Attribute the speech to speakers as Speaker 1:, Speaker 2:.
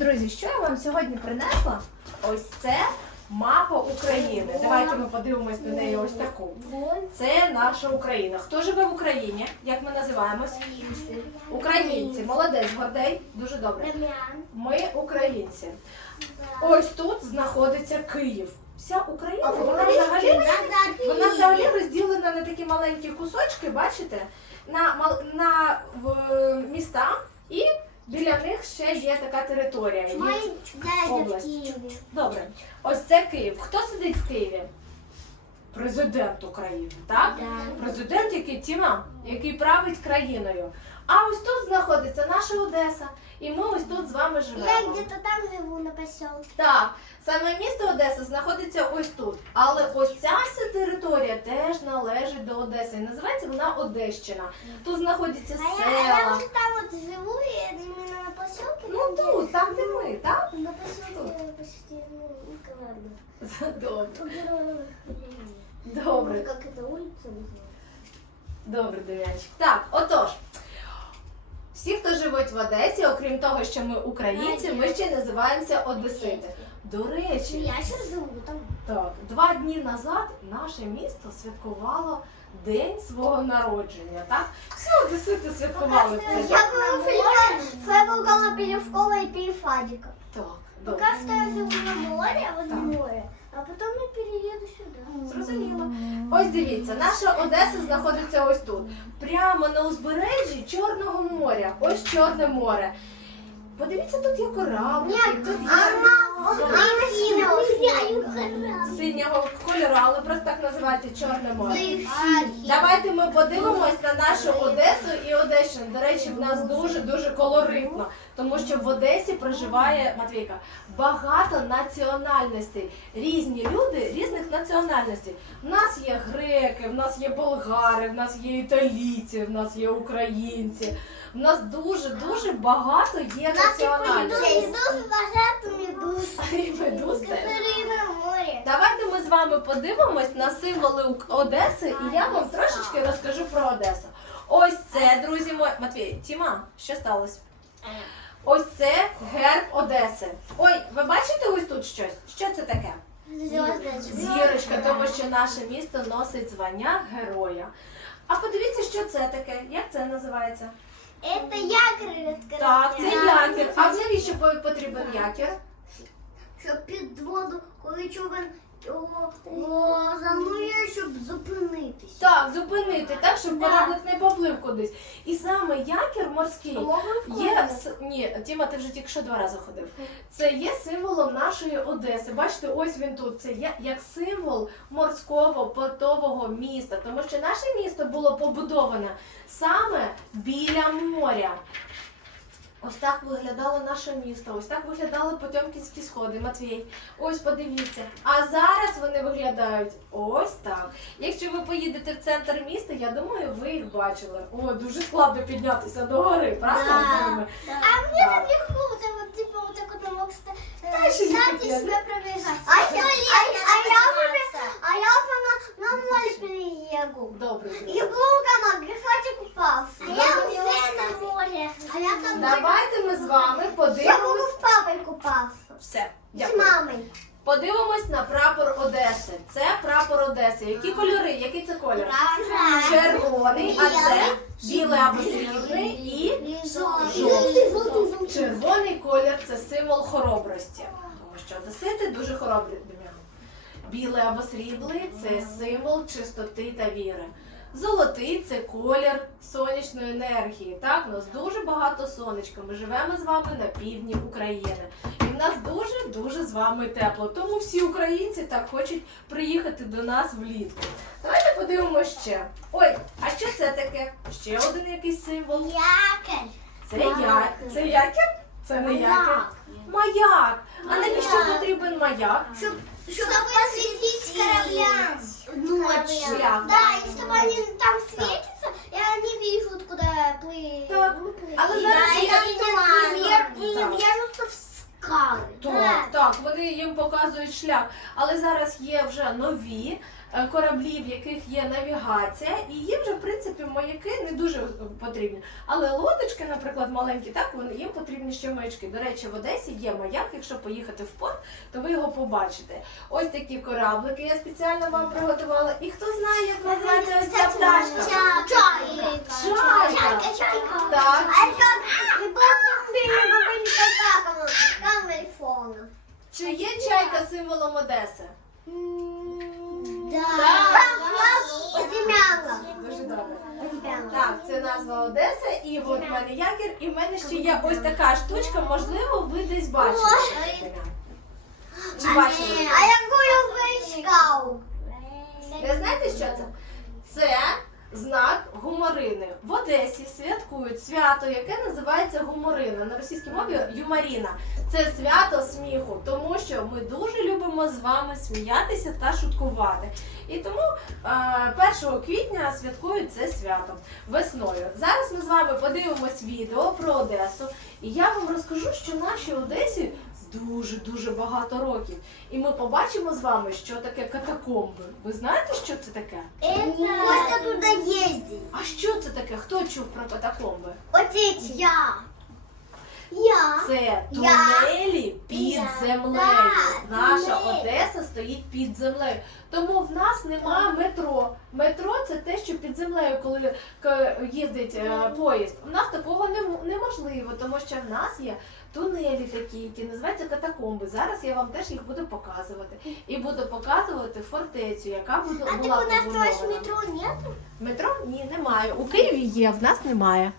Speaker 1: друзі, що я вам сьогодні принесла? Ось це мапа України. Давайте ми подивимось на неї ось таку. Це наша Україна. Хто живе в Україні? Як ми називаємось? Українці. Молодець, гордей. Дуже добре. Ми українці. Ось тут знаходиться Київ. Вся Україна, вона взагалі, вона взагалі розділена на такі маленькі кусочки, бачите, на, на в, міста, біля них ще є така територія. Є- область. Добре, ось це Київ. Хто сидить в Києві? Президент України, так? Президент, який Тіма, який править країною. А ось тут знаходиться наша Одеса, і ми ось тут з вами
Speaker 2: Я
Speaker 1: живемо.
Speaker 2: где-то там живу на поселке.
Speaker 1: Так, саме місто Одеса знаходиться ось тут. Але ось ця вся територія теж належить до Одеси. І називається вона Одещина. Тут знаходяться
Speaker 2: А я, а я
Speaker 1: села.
Speaker 2: вот там вот живу, и именно на поселке.
Speaker 1: Ну тут, там де ми, так?
Speaker 2: На ну, никого
Speaker 1: Добре. Добре.
Speaker 2: Как это улица, не знаю.
Speaker 1: Добре, Дем'янчик. Так, отож. Всі, хто живуть в Одесі, окрім того, що ми українці, ми ще називаємося Одесити. До речі,
Speaker 2: Я сейчас живу там.
Speaker 1: так, два дні назад наше місто святкувало День свого народження. Так? Всі Одесити святкували день.
Speaker 2: Я живу в Фэбл около и Перефадика.
Speaker 1: Так.
Speaker 2: Пока живу на море, вот
Speaker 1: Так.
Speaker 2: море. А потом я перееду сюда.
Speaker 1: Зрозуміло. Ось дивіться, наша Одеса знаходиться ось тут. Прямо на узбережжі Чорного моря. Ось Чорне море. Подивіться, тут є коралики, тут є синього кольору, але просто так називається Чорне море. Подивимось на нашу Одесу і Одещину. До речі, в нас дуже дуже колоритно, тому що в Одесі проживає Матвійка багато національностей. Різні люди різних національностей. В нас є греки, в нас є болгари, в нас є італійці, в нас є українці. В нас дуже дуже багато є національностей.
Speaker 2: Медуз багато медуз.
Speaker 1: І медуз теж.
Speaker 2: Которые на море.
Speaker 1: Давайте ми з вами подивимось на символи Одеси, і я вам трошечки розкажу про Одесу. Ось це, друзі мої. Матвій, Тіма, що сталося? Ось це герб Одеси. Ой, ви бачите ось тут щось? Що це таке? Зірочка, тому що наше місто носить звання героя. А подивіться, що це таке? Як це називається?
Speaker 2: Это якорь
Speaker 1: Так, це якір. А навіщо по- потрібен якір?
Speaker 2: Щоб під воду, коли човен занує, щоб зупинитися.
Speaker 1: Так, зупинити, так, щоб
Speaker 2: Да.
Speaker 1: кораблик не поплив кудись. І саме якір морський є с- ні, Тіма, ти вже тільки що два рази ходив. Це є символом нашої Одеси. Бачите, ось він тут. Це є як символ морського портового міста, тому що наше місто було побудоване саме біля моря. Ось так виглядало наше місто, ось так виглядали Потьомкінські сходи, Матвій. Ось подивіться. А зараз вони виглядають ось так. Якщо ви поїдете в центр міста, я думаю, ви їх бачили. О, дуже складно піднятися до гори, правда?
Speaker 2: Да.
Speaker 1: Артеме?
Speaker 2: А мне
Speaker 1: Да.
Speaker 2: там легко, вот так вот, типа, вот так вот на мог ста-
Speaker 1: Да,
Speaker 2: э,
Speaker 1: еще не
Speaker 2: встать и
Speaker 1: хотела.
Speaker 2: себя пробежать. А, я, а, а я уже, а я уже на, на море перееду.
Speaker 1: Добре.
Speaker 2: И
Speaker 1: друзі.
Speaker 2: Булка на грифате купался. А я уже на море. А я там
Speaker 1: Давайте ми з вами
Speaker 2: Я буду
Speaker 1: подивимось.
Speaker 2: с папой купаться.
Speaker 1: Все,
Speaker 2: С
Speaker 1: дякую.
Speaker 2: мамой.
Speaker 1: Подивимось на прапор Одеси. Це прапор Одеси. Які кольори? Який це колір? Червоний, а це білий або срібний і
Speaker 2: Желтый, желтый, желтый.
Speaker 1: червоний колір це символ хоробрості. Тому що одесити дуже хоробрі. Дем'ян. Білий або сріблий це символ чистоти та віри. Золотий це колір сонячної енергії. Так, у нас дуже багато сонечка. Ми живемо з вами на півдні України. І в нас дуже дуже з вами тепло. Тому всі українці так хочуть приїхати до нас влітку. Давайте подивимося ще. Ой, а що це таке? Ще один якийсь символ.
Speaker 2: Якорь.
Speaker 1: Це я. Це якір? Це не якір. Маяк. А навіщо потрібен маяк?
Speaker 2: Чтоб, чтобы посветить кораблям ночью.
Speaker 1: Шлях.
Speaker 2: Да, и чтобы они там светятся, и они видят, куда плыть.
Speaker 1: Так. Але зараз
Speaker 2: и
Speaker 1: я
Speaker 2: они не, вер- и не
Speaker 1: Так.
Speaker 2: врежутся в скалы.
Speaker 1: Так, так, вони їм показують шлях. Але зараз є вже нові е, кораблі, в яких є навігація, і їм вже в принципі маяки не дуже потрібні. Але лодочки, наприклад, маленькі, так вони їм потрібні ще маячки. До речі, в Одесі є маяк. Якщо поїхати в порт, то ви його побачите. Ось такі кораблики я спеціально вам приготувала. І хто знає, як називається ось ця пташка?
Speaker 2: Чайка.
Speaker 1: Чайка.
Speaker 2: чайка.
Speaker 1: Так.
Speaker 2: А
Speaker 1: Чи є чайка символом Одеси? Дуже добре. Так, це назва Одеса, і от в мене якір, і в мене ще є ось така штучка, можливо, ви десь бачили. Чи бачили?
Speaker 2: А якою вишкав?
Speaker 1: Ви знаєте, що це? Це знак гуморини. В Одесі святкують свято, яке називається гуморина. На російській мові юмаріна. Це свято сміху, тому що ми дуже любимо з вами сміятися та шуткувати. І тому е, 1 квітня святкують це свято весною. Зараз ми з вами подивимось відео про Одесу, і я вам розкажу, що нашій Одесі дуже дуже багато років. І ми побачимо з вами, що таке катакомби. Ви знаєте, що це таке?
Speaker 2: Костя туди їздить.
Speaker 1: А що це таке? Хто чув про катакомби?
Speaker 2: Отець. Я. Я.
Speaker 1: Це
Speaker 2: Я.
Speaker 1: тунелі під
Speaker 2: Я.
Speaker 1: землею.
Speaker 2: Да,
Speaker 1: Наша
Speaker 2: тунелі.
Speaker 1: Одеса стоїть під землею. Тому в нас немає метро. Метро це те, що під землею, коли к- їздить е, поїзд. У нас такого не, неможливо, тому що в нас є тунелі такі, які називаються катакомби. Зараз я вам теж їх буду показувати. І буду показувати фортецю, яка буде
Speaker 2: А так
Speaker 1: була
Speaker 2: у нас
Speaker 1: побудована.
Speaker 2: метро нету?
Speaker 1: Метро? Ні, немає. У Києві є, в нас немає.